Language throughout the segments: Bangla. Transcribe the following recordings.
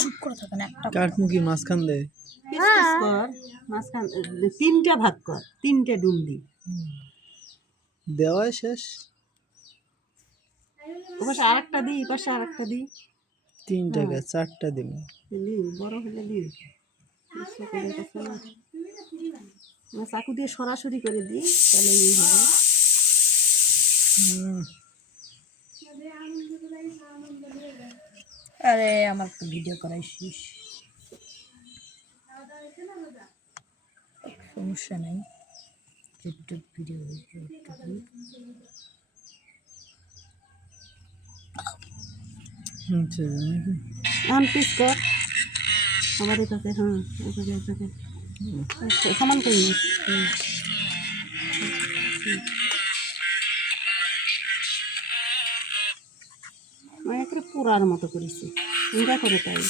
চুপ করে থাকেন একটা কাঠমুখী মাঝখান দে পিস কর মাঝখান তিনটা ভাগ কর তিনটা ডুম দি দেওয়াই শেষ ওপাশে আরেকটা দি এপাশে আরেকটা দি তিনটা গাছ চারটা দিন দি বড় হলে দি চাকু দিয়ে সরাসরি করে দিই তাহলে এই হবে আরে আমার তো ভিডিও করাইছিস সমস্যা নাই ইউটিউব ভিডিও এখন পিস কর আবার এটাকে হ্যাঁ এটাকে সমান করে নিস আমি একটা পুরার মতো করেছি এটা করে তাই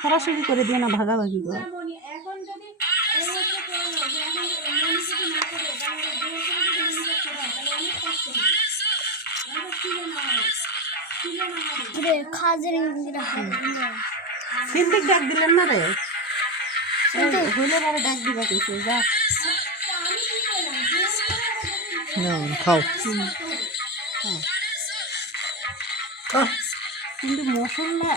সরাসরি করে দিয়ে না ভাগাভাগি কর সিন্ধিক ডাক দিলেন না রে হইলে পরে ডাক দিবা কইছে যা না খাও কিন্তু মশলা